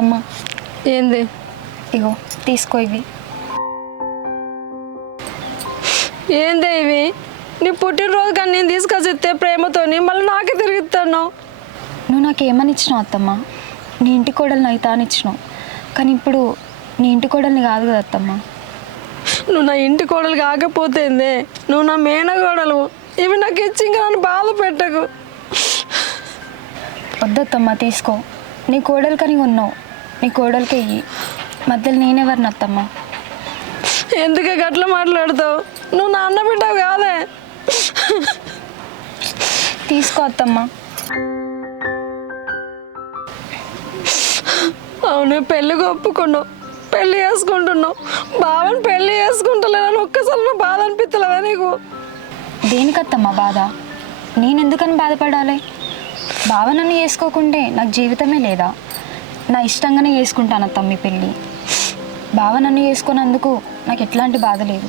అత్తమ్మ ఏంది? ఇగో తీసుకో ఇవి. ఏందే ఇవి? నీ పుట్టినరోజు కానీ నేను తీసుకొచ్చిస్తే ప్రేమతోని మళ్ళీ నాకే తిరిగిస్తాను. నువ్వు నాకేమని ఇచ్చినావు అత్తమ్మ? నీ ఇంటి కోడల్ని అవుతా అని ఇచ్చినావు, కానీ ఇప్పుడు నీ ఇంటి కోడల్ని కాదు కదా అత్తమ్మ. నువ్వు నా ఇంటి కోడలు కాకపోతేందే, నువ్వు నా మేనగోడలు. ఇవి నాకు ఇచ్చి ఇంకా నన్ను బాధ పెట్టకు. వద్దత్తమ్మ తీసుకో. నీ కోడలు కని ఉన్నావు, నీ కోడలికి ఇయ్యి. మధ్యలో నేనెవరిని అత్తమ్మ? ఎందుకే గట్ల మాట్లాడతావు? నువ్వు నా అన్న బిడ్డవు కాదే. తీసుకో అత్తమ్మ. అవును, పెళ్ళికి ఒప్పుకున్నావు, పెళ్ళి చేసుకుంటున్నావు. బావని పెళ్ళి చేసుకుంటలేదని ఒక్కసారి నా బాధ అనిపిస్తలేదా నీకు? దేనికత్తమ్మ బాధ? నేనెందుకని బాధపడాలి? బావ నన్ను చేసుకోకుంటే నాకు జీవితమే లేదా? నా ఇష్టంగానే చేసుకుంటాను అత్తమ్మ ఈ పెళ్ళి. బావ నన్ను చేసుకున్నందుకు నాకు ఎట్లాంటి బాధ లేదు.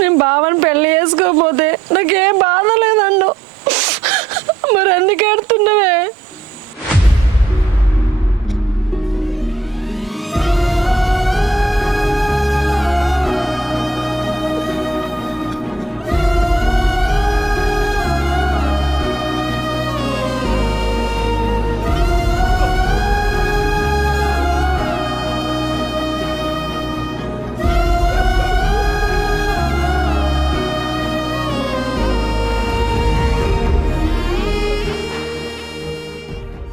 నేను బావని పెళ్ళి చేసుకోకపోతే నాకేం బాధ లేదండు.